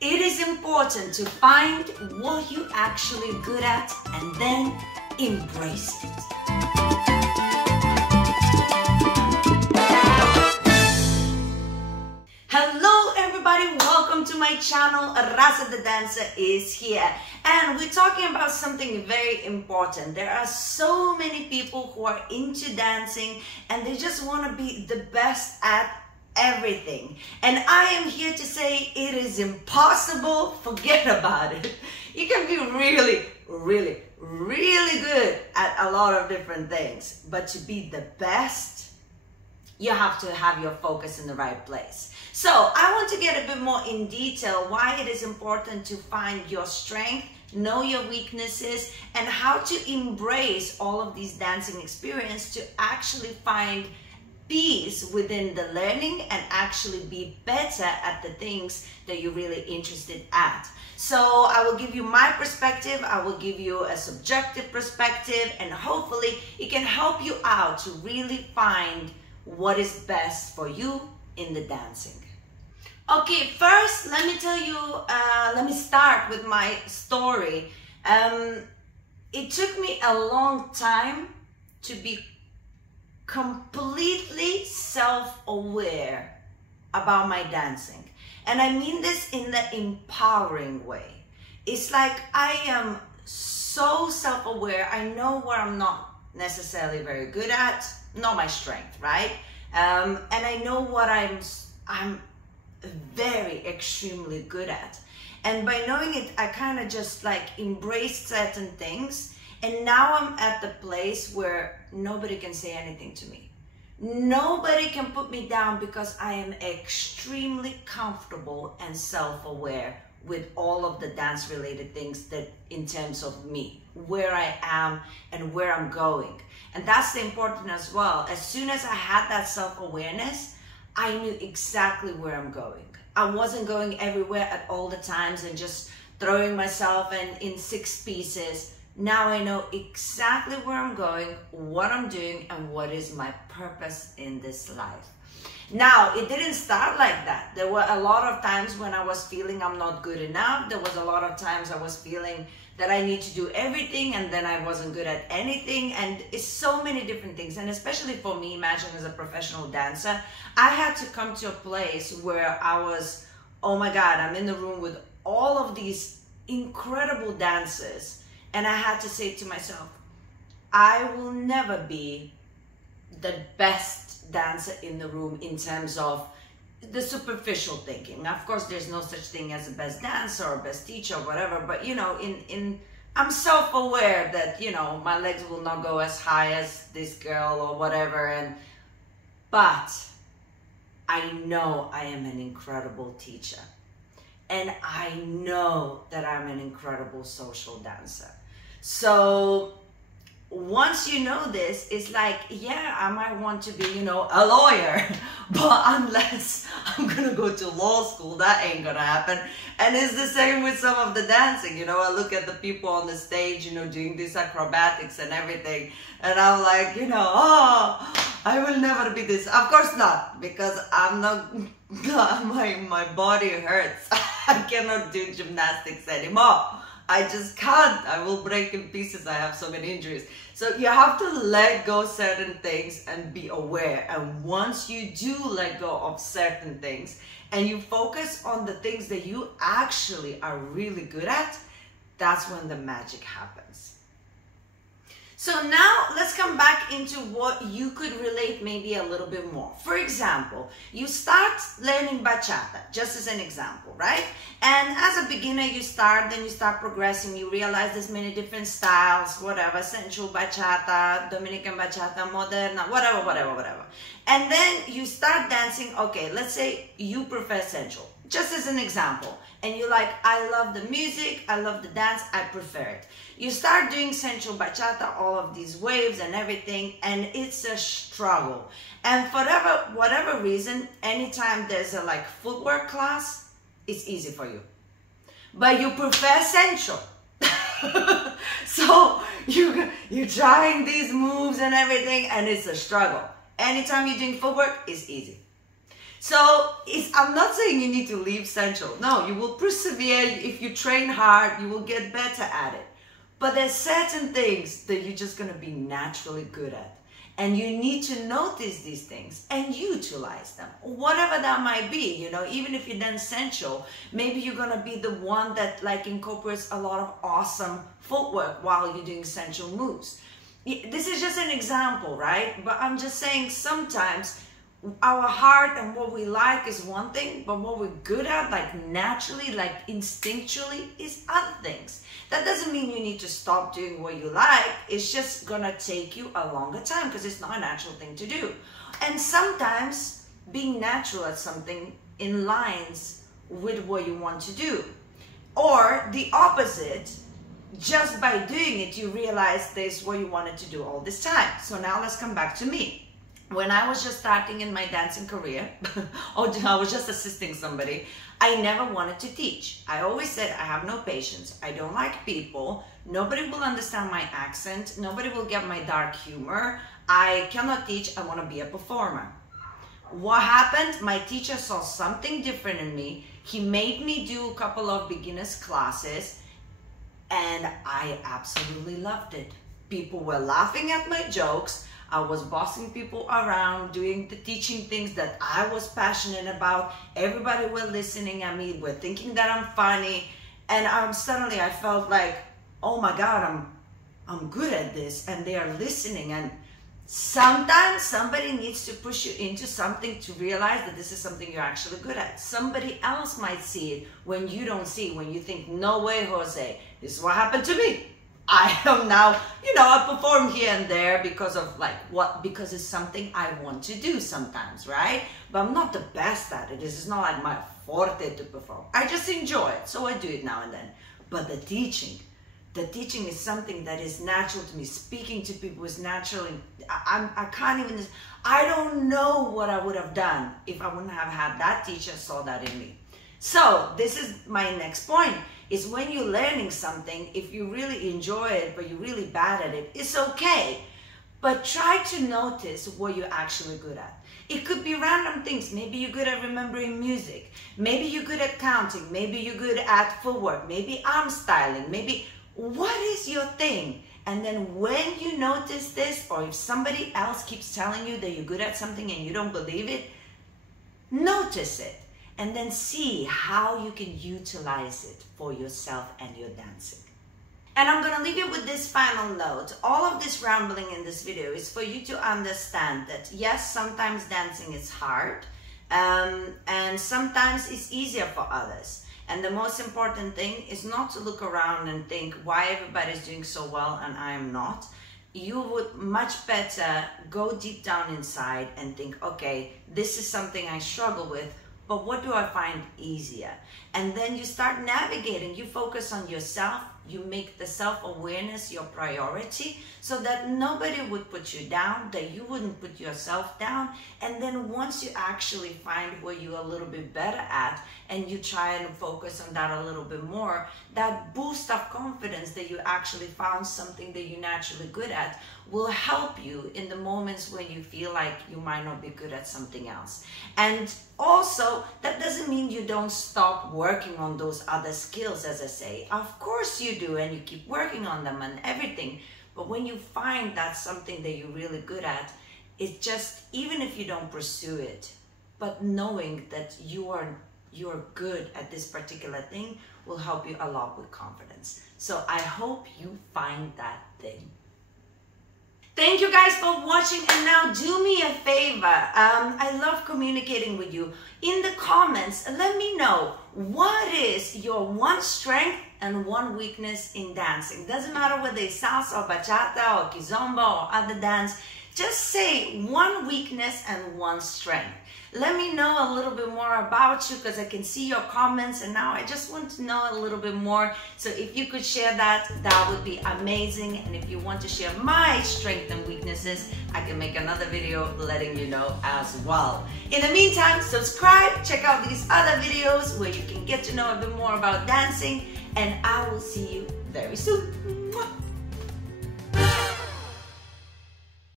It is important to find what you're actually good at and then embrace it. Hello everybody, welcome to my channel. Rasa the dancer is here, and we're talking about something very important. There are so many people who are into dancing and they just want to be the best at everything, and I am here to say it is impossible. Forget about it. You can be really good at a lot of different things, but to be the best, you have to have your focus in the right place. So I want to get a bit more in detail why it is important to find your strength, know your weaknesses, and how to embrace all of these dancing experiences to actually find peace within the learning and actually be better at the things that you're really interested at. So I will give you my perspective, I will give you a subjective perspective, and hopefully it can help you out to really find what is best for you in the dancing. Okay, first let me tell you, let me start with my story. It took me a long time to be completely self-aware about my dancing. And I mean this in the empowering way. It's like I am so self-aware. I know where I'm not necessarily very good at, not my strength, right? And I know what I'm very extremely good at. And by knowing it, I kind of just like embraced certain things. And now I'm at the place where nobody can say anything to me. Nobody can put me down because I am extremely comfortable and self-aware with all of the dance related things that in terms of me, where I am and where I'm going. And that's the important as well. As soon as I had that self-awareness, I knew exactly where I'm going. I wasn't going everywhere at all the times and just throwing myself in 6 pieces. Now I know exactly where I'm going, what I'm doing, and what is my purpose in this life. Now, it didn't start like that. There were a lot of times when I was feeling I'm not good enough. There was a lot of times I was feeling that I need to do everything and then I wasn't good at anything. And it's so many different things. And especially for me, imagine as a professional dancer, I had to come to a place where I was, oh my God, I'm in the room with all of these incredible dancers. And I had to say to myself, I will never be the best dancer in the room in terms of the superficial thinking. Of course, there's no such thing as a best dancer or best teacher or whatever, but you know, I'm self-aware that, you know, my legs will not go as high as this girl or whatever, but I know I am an incredible teacher. And I know that I'm an incredible social dancer. So once you know this, it's like, yeah, I might want to be, you know, a lawyer, but unless I'm gonna go to law school, that ain't gonna happen. And it's the same with some of the dancing. You know, I look at the people on the stage, you know, doing these acrobatics and everything, and I'm like, you know, oh, I will never be this. Of course not, because I'm not, my body hurts. I cannot do gymnastics anymore. I just can't. I will break in pieces. I have so many injuries. So you have to let go certain things and be aware. And once you do let go of certain things and you focus on the things that you actually are really good at, that's when the magic happens. So now let's come back into what you could relate maybe a little bit more. For example, you start learning bachata, just as an example, right? And as a beginner, you start, then you start progressing, you realize there's many different styles, whatever, sensual bachata, Dominican bachata, moderna, whatever. And then you start dancing, okay, let's say you prefer sensual, just as an example. And you're like, I love the music, I love the dance, I prefer it. You start doing sensual bachata, all of these waves and everything, and it's a struggle. And for whatever reason, anytime there's a like footwork class, it's easy for you. But you prefer sensual. So you're trying these moves and everything, and it's a struggle. Anytime you're doing footwork, it's easy. So I'm not saying you need to leave sensual. No, you will persevere. If you train hard, you will get better at it. But there's certain things that you're just going to be naturally good at. And you need to notice these things and utilize them, whatever that might be. You know, even if you're done sensual, maybe you're going to be the one that like incorporates a lot of awesome footwork while you're doing sensual moves. This is just an example, right? But I'm just saying sometimes our heart and what we like is one thing, but what we're good at, like naturally, like instinctually, is other things. That doesn't mean you need to stop doing what you like. It's just gonna take you a longer time because it's not a natural thing to do. And sometimes being natural at something in lines with what you want to do. Or the opposite, just by doing it, you realize this is what you wanted to do all this time. So now let's come back to me. When I was just starting in my dancing career, or I was just assisting somebody, I never wanted to teach. I always said, I have no patience. I don't like people. Nobody will understand my accent. Nobody will get my dark humor. I cannot teach. I want to be a performer. What happened? My teacher saw something different in me. He made me do a couple of beginners classes, and I absolutely loved it. People were laughing at my jokes. I was bossing people around, doing the teaching things that I was passionate about. Everybody were listening at me, were thinking that I'm funny. And suddenly I felt like, oh my God, I'm good at this. And they are listening. And sometimes somebody needs to push you into something to realize that this is something you're actually good at. Somebody else might see it when you don't see it, when you think, no way, Jose, this is what happened to me. I am now, you know, I perform here and there because of because it's something I want to do sometimes, right? But I'm not the best at it. This is not like my forte to perform. I just enjoy it, so I do it now and then. But the teaching is something that is natural to me. Speaking to people is natural. I can't even, I don't know what I would have done if I wouldn't have had that teacher saw that in me. So this is my next point, is when you're learning something, if you really enjoy it, but you're really bad at it, it's okay. But try to notice what you're actually good at. It could be random things. Maybe you're good at remembering music. Maybe you're good at counting. Maybe you're good at footwork. Maybe arm styling. Maybe, what is your thing? And then when you notice this, or if somebody else keeps telling you that you're good at something and you don't believe it, notice it. And then see how you can utilize it for yourself and your dancing. And I'm gonna leave you with this final note. All of this rambling in this video is for you to understand that yes, sometimes dancing is hard, and sometimes it's easier for others. And the most important thing is not to look around and think why everybody's doing so well and I am not. You would much better go deep down inside and think, okay, this is something I struggle with, but what do I find easier? And then you start navigating. You focus on yourself. You make the self-awareness your priority so that nobody would put you down, that you wouldn't put yourself down. And then once you actually find where you're a little bit better at and you try and focus on that a little bit more, that boost of confidence that you actually found something that you're naturally good at will help you in the moments when you feel like you might not be good at something else. And also, that doesn't mean you don't stop working on those other skills, as I say. Of course you do, and you keep working on them and everything. But when you find that's something that you're really good at, it's just, even if you don't pursue it, but knowing that you're good at this particular thing will help you a lot with confidence. So I hope you find that thing. Thank you guys for watching, and now do me a favor. I love communicating with you. In the comments, let me know what is your one strength and one weakness in dancing. Doesn't matter whether it's salsa or bachata or kizomba or other dance. Just say one weakness and one strength. Let me know a little bit more about you because I can see your comments and now I just want to know a little bit more. So if you could share that, that would be amazing. And if you want to share my strengths and weaknesses, I can make another video letting you know as well. In the meantime, subscribe, check out these other videos where you can get to know a bit more about dancing, and I will see you very soon. Mwah.